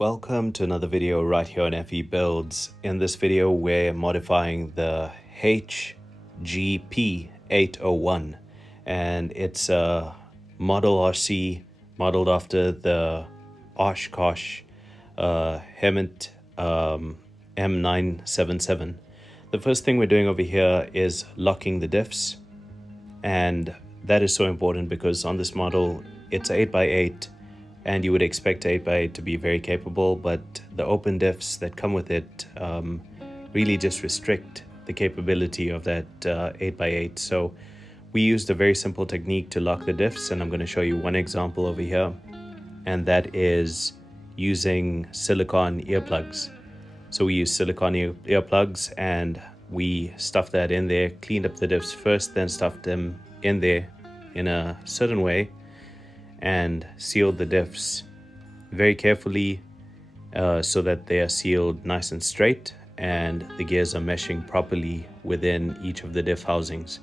Welcome to another video right here on FE Builds. In this video, we're modifying the HGP801, and it's a model RC modeled after the Oshkosh Hemmt M977. The first thing we're doing over here is locking the diffs, and that is so important because on this model it's 8x8, and you would expect 8x8 to be very capable, but the open diffs that come with it really just restrict the capability of that 8x8. So we used a very simple technique to lock the diffs, and I'm going to show you one example over here, and that is using silicone earplugs. So we use silicone earplugs, and we stuffed that in there, cleaned up the diffs first, then stuffed them in there in a certain way, and sealed the diffs very carefully so that they are sealed nice and straight and the gears are meshing properly within each of the diff housings.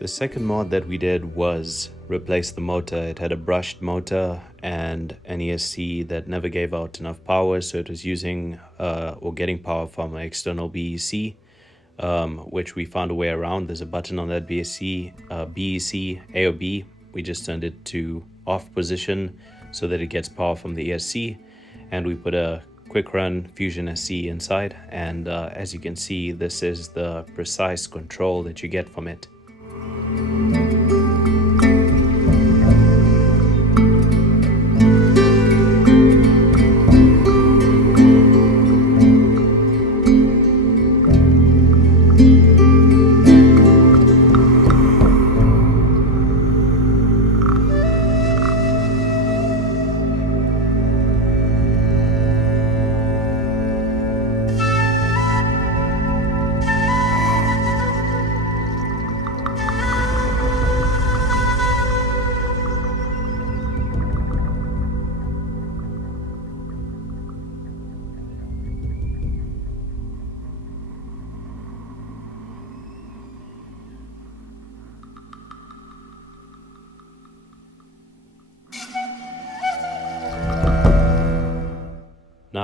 The second mod that we did was replace the motor. It had a brushed motor and an ESC that never gave out enough power, so it was using or getting power from an external BEC, which we found a way around. There's a button on that BEC, A or B. We just turned it to off position so that it gets power from the ESC, and we put a quick run Fusion SC inside, and as you can see, this is the precise control that you get from it.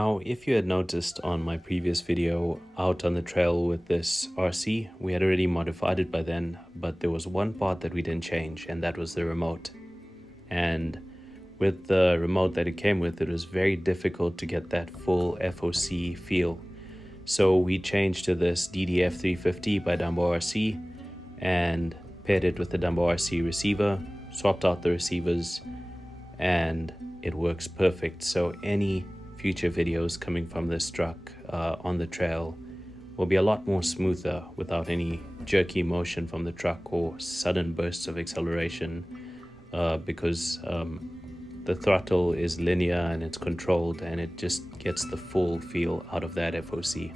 Now, if you had noticed on my previous video out on the trail with this RC, we had already modified it by then, but there was one part that we didn't change, and that was the remote. And with the remote that it came with, it was very difficult to get that full FOC feel. So we changed to this DDF350 by Dumbo RC and paired it with the Dumbo RC receiver, swapped out the receivers, and it works perfect. So any future videos coming from this truck on the trail will be a lot more smoother without any jerky motion from the truck or sudden bursts of acceleration, because the throttle is linear and it's controlled, and it just gets the full feel out of that FOC.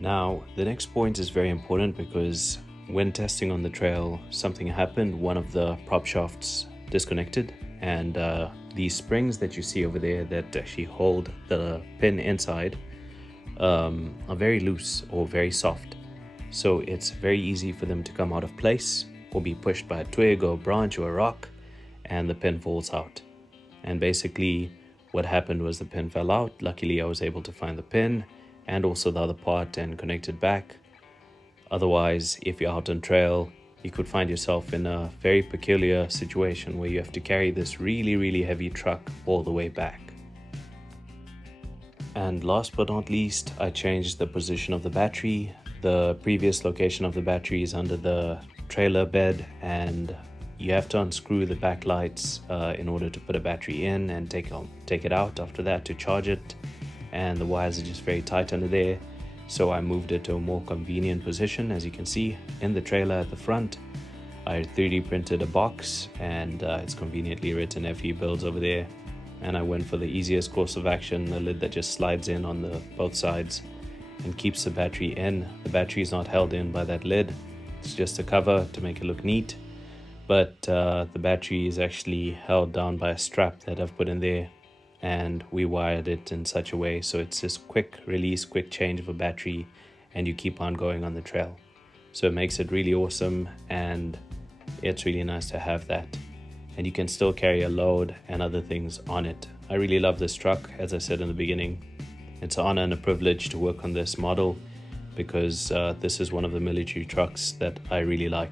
Now, the next point is very important because when testing on the trail, something happened. One of the prop shafts disconnected, and these springs that you see over there that actually hold the pin inside are very loose or very soft. So it's very easy for them to come out of place or be pushed by a twig or a branch or a rock, and the pin falls out. And basically what happened was the pin fell out. Luckily I was able to find the pin and also the other part and connect it back. Otherwise, if you're out on trail, you could find yourself in a very peculiar situation where you have to carry this really heavy truck all the way back. And last but not least, I changed the position of the battery. The previous location of the battery is under the trailer bed, and you have to unscrew the back lights in order to put a battery in and take it out after that to charge it. And the wires are just very tight under there, so I moved it to a more convenient position. As you can see in the trailer at the front, I 3D printed a box, and it's conveniently written FE builds over there, and I went for the easiest course of action, a lid that just slides in on the both sides and keeps the battery in. The battery is not held in by that lid, it's just a cover to make it look neat, but the battery is actually held down by a strap that I've put in there, and we wired it in such a way so it's just quick release, quick change of a battery, and you keep on going on the trail. So it makes it really awesome, and it's really nice to have that, and you can still carry a load and other things on it. I really love this truck. As I said in the beginning, it's an honor and a privilege to work on this model because this is one of the military trucks that I really like.